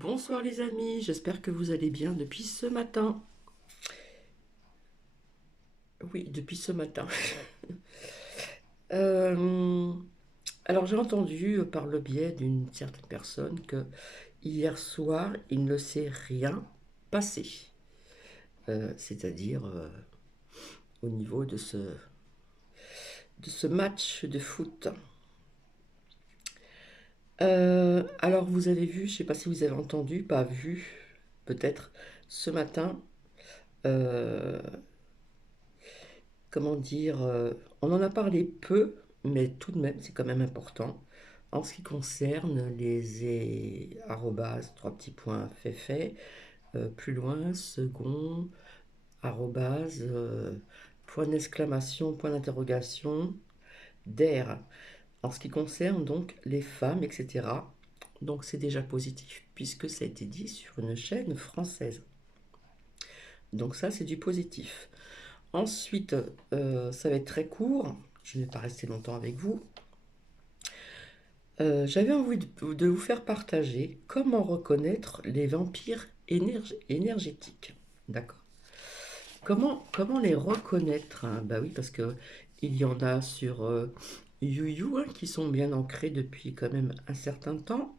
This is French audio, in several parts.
Bonsoir les amis, j'espère que vous allez bien depuis ce matin. Oui, depuis ce matin. Euh, alors j'ai entendu par le biais d'une certaine personne que hier soir il ne s'est rien passé. C'est-à-dire au niveau de ce match de foot. Alors vous avez vu, je ne sais pas si vous avez entendu, pas vu, peut-être ce matin, euh, comment dire, on en a parlé peu, mais tout de même, c'est quand même important. En ce qui concerne les arrobase, trois petits points, fait, plus loin, second, arrobase, point d'exclamation, point d'interrogation, der. En ce qui concerne donc les femmes, etc. Donc c'est déjà positif, puisque ça a été dit sur une chaîne française. Donc ça, c'est du positif. Ensuite, ça va être très court, je ne vais pas rester longtemps avec vous. J'avais envie de vous faire partager comment reconnaître les vampires énergétiques. D'accord. Comment les reconnaître, hein? Bah oui, parce que il y en a sur YouYou, hein, qui sont bien ancrés depuis quand même un certain temps.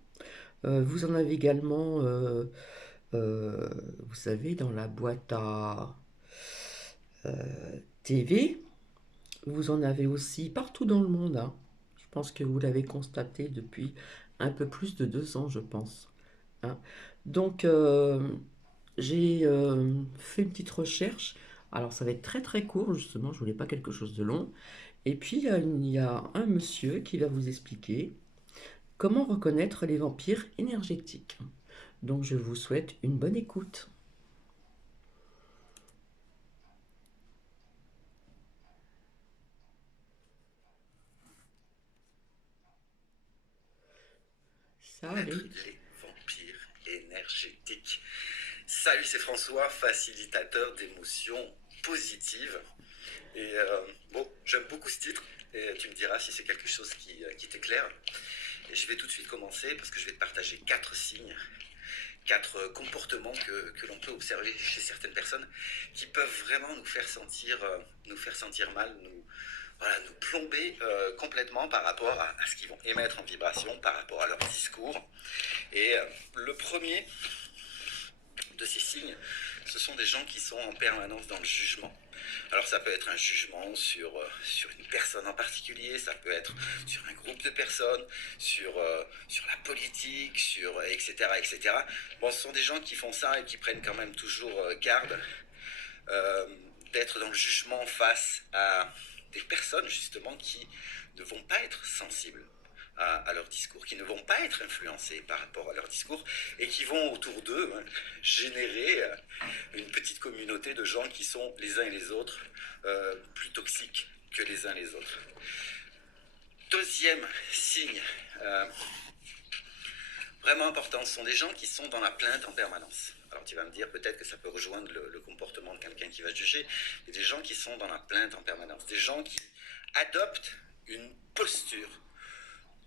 Vous en avez également, euh, vous savez, dans la boîte à TV. Vous en avez aussi partout dans le monde, hein. Je pense que vous l'avez constaté depuis un peu plus de 2 ans, je pense, hein. Donc, j'ai fait une petite recherche. Alors, ça va être très très court, justement, je voulais pas quelque chose de long. Et puis, il y a un monsieur qui va vous expliquer comment reconnaître les vampires énergétiques. Donc, je vous souhaite une bonne écoute. Ça Connaître arrive. les vampires énergétiques. Salut, c'est François, facilitateur d'émotions positives. Et bon, j'aime beaucoup ce titre. Et tu me diras si c'est quelque chose qui t'éclaire. Et je vais tout de suite commencer parce que je vais te partager 4 signes, 4 comportements que l'on peut observer chez certaines personnes qui peuvent vraiment nous faire sentir mal, voilà, nous plomber complètement par rapport à ce qu'ils vont émettre en vibration, par rapport à leur discours. Et le premier de ces signes, ce sont des gens qui sont en permanence dans le jugement. Alors ça peut être un jugement sur une personne en particulier, ça peut être sur un groupe de personnes, sur la politique, etc., etc. Bon, ce sont des gens qui font ça et qui prennent quand même toujours garde euh, d'être dans le jugement face à des personnes justement qui ne vont pas être sensibles à leur discours, qui ne vont pas être influencés par rapport à leur discours et qui vont autour d'eux générer une petite communauté de gens qui sont les uns et les autres plus toxiques que les uns les autres. Deuxième signe vraiment important, ce sont des gens qui sont dans la plainte en permanence. Alors tu vas me dire peut-être que ça peut rejoindre le comportement de quelqu'un qui va te juger, mais des gens qui sont dans la plainte en permanence, des gens qui adoptent une posture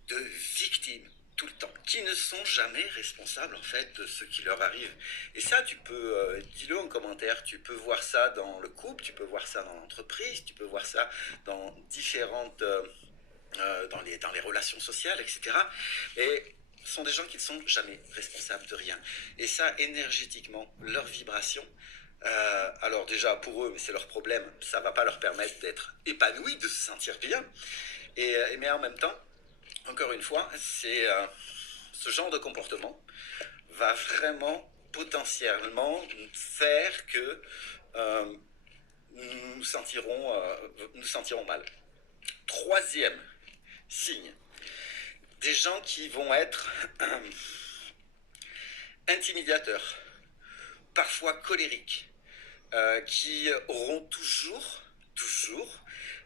de victime tout le temps, qui ne sont jamais responsables en fait de ce qui leur arrive. Et ça, tu peux, dis-le en commentaire, tu peux voir ça dans le couple, tu peux voir ça dans l'entreprise, tu peux voir ça dans différentes, dans les relations sociales, etc. Et ce sont des gens qui ne sont jamais responsables de rien. Et ça, énergétiquement, leur vibration, alors déjà pour eux, mais c'est leur problème, ça ne va pas leur permettre d'être épanouis, de se sentir bien. Mais en même temps, encore une fois, c'est ce genre de comportement va vraiment potentiellement faire que euh, nous sentirons mal. Troisième signe, des gens qui vont être intimidateurs, parfois colériques, qui auront toujours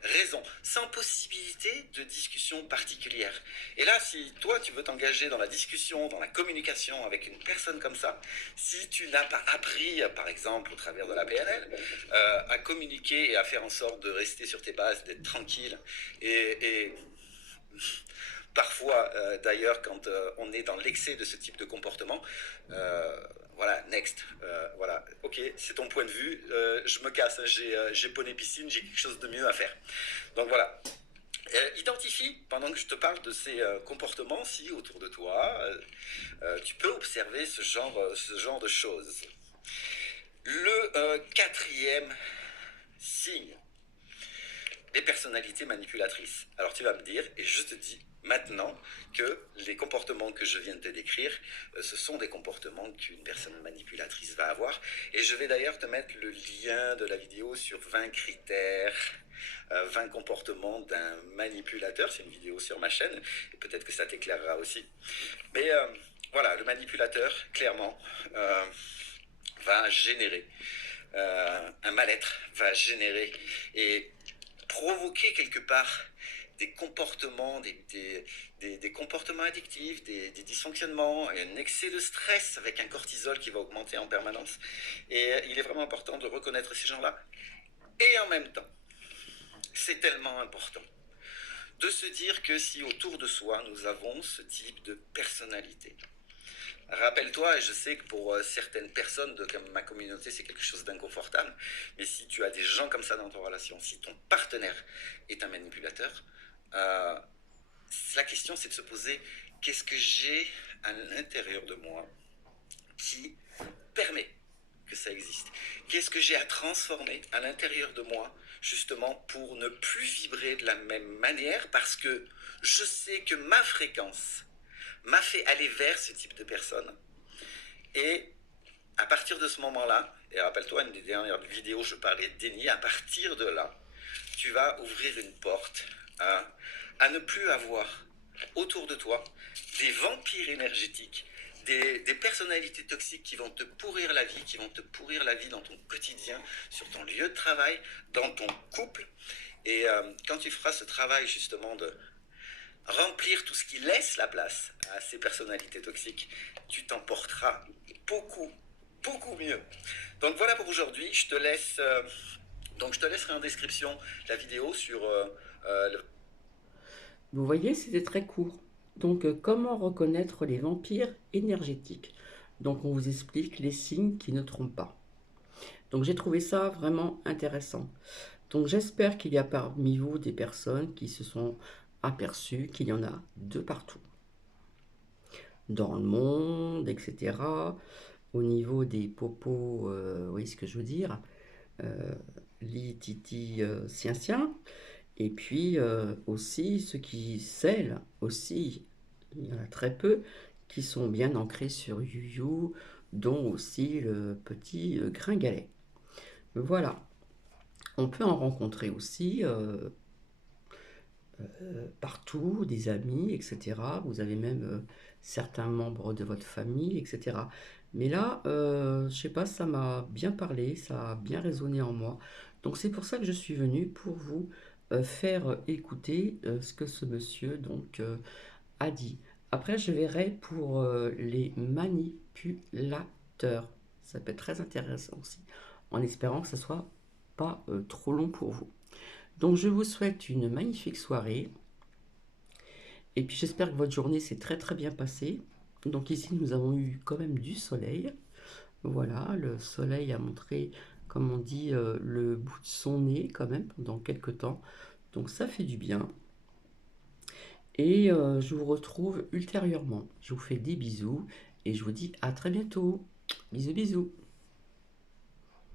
raison, sans possibilité de discussion particulière. Et là, si toi, tu veux t'engager dans la discussion, dans la communication avec une personne comme ça, si tu n'as pas appris, par exemple, au travers de la PNL, à communiquer et à faire en sorte de rester sur tes bases, d'être tranquille et parfois d'ailleurs quand on est dans l'excès de ce type de comportement. Voilà, next. Voilà, ok, c'est ton point de vue. Je me casse, j'ai poney piscine, j'ai quelque chose de mieux à faire. Donc voilà. Identifie, pendant que je te parle de ces comportements, si autour de toi, tu peux observer ce genre de choses. Le quatrième signe, les personnalités manipulatrices. Alors tu vas me dire, et je te dis maintenant que les comportements que je viens de te décrire, ce sont des comportements qu'une personne manipulatrice va avoir. Et je vais d'ailleurs te mettre le lien de la vidéo sur 20 critères, 20 comportements d'un manipulateur. C'est une vidéo sur ma chaîne, et peut-être que ça t'éclairera aussi. Mais voilà, le manipulateur, clairement, va générer un mal-être, va générer et provoquer quelque part des comportements, des comportements addictifs, des dysfonctionnements, un excès de stress avec un cortisol qui va augmenter en permanence. Et il est vraiment important de reconnaître ces gens-là. Et en même temps, c'est tellement important de se dire que si autour de soi, nous avons ce type de personnalité, rappelle-toi, et je sais que pour certaines personnes de ma communauté, c'est quelque chose d'inconfortable, mais si tu as des gens comme ça dans ton relation, si ton partenaire est un manipulateur, la question c'est de se poser, qu'est-ce que j'ai à l'intérieur de moi qui permet que ça existe? Qu'est-ce que j'ai à transformer à l'intérieur de moi, justement, pour ne plus vibrer de la même manière, parce que je sais que ma fréquence m'a fait aller vers ce type de personne. Et à partir de ce moment-là, et rappelle-toi, une des dernières vidéos, je parlais de déni, à partir de là, tu vas ouvrir une porte à ne plus avoir autour de toi des vampires énergétiques, des personnalités toxiques qui vont te pourrir la vie, qui vont te pourrir la vie dans ton quotidien, sur ton lieu de travail, dans ton couple. Et quand tu feras ce travail justement de remplir tout ce qui laisse la place à ces personnalités toxiques, tu t'en porteras beaucoup, beaucoup mieux. Donc voilà pour aujourd'hui. Je te laisserai en description la vidéo sur le... Vous voyez, c'était très court. Donc, comment reconnaître les vampires énergétiques? Donc, on vous explique les signes qui ne trompent pas. Donc, j'ai trouvé ça vraiment intéressant. Donc, j'espère qu'il y a parmi vous des personnes qui se sont aperçues qu'il y en a de partout. Dans le monde, etc. Au niveau des popos, vous voyez ce que je veux dire? Li, titi, sien, sien. Et puis aussi ceux qui scellent aussi, il y en a très peu, qui sont bien ancrés sur YouYou, dont aussi le petit Gringalet. Voilà, on peut en rencontrer aussi partout, des amis, etc. Vous avez même certains membres de votre famille, etc. Mais là, je sais pas, ça m'a bien parlé, ça a bien résonné en moi. Donc c'est pour ça que je suis venue pour vous faire écouter ce que ce monsieur donc a dit. Après, je verrai pour les manipulateurs. Ça peut être très intéressant aussi, en espérant que ça soit pas trop long pour vous. Donc je vous souhaite une magnifique soirée. Et puis j'espère que votre journée s'est très très bien passée. Donc ici nous avons eu quand même du soleil. Voilà, le soleil a montré, comme on dit, le bout de son nez quand même pendant quelques temps. Donc ça fait du bien. Et je vous retrouve ultérieurement. Je vous fais des bisous et je vous dis à très bientôt. Bisous bisous.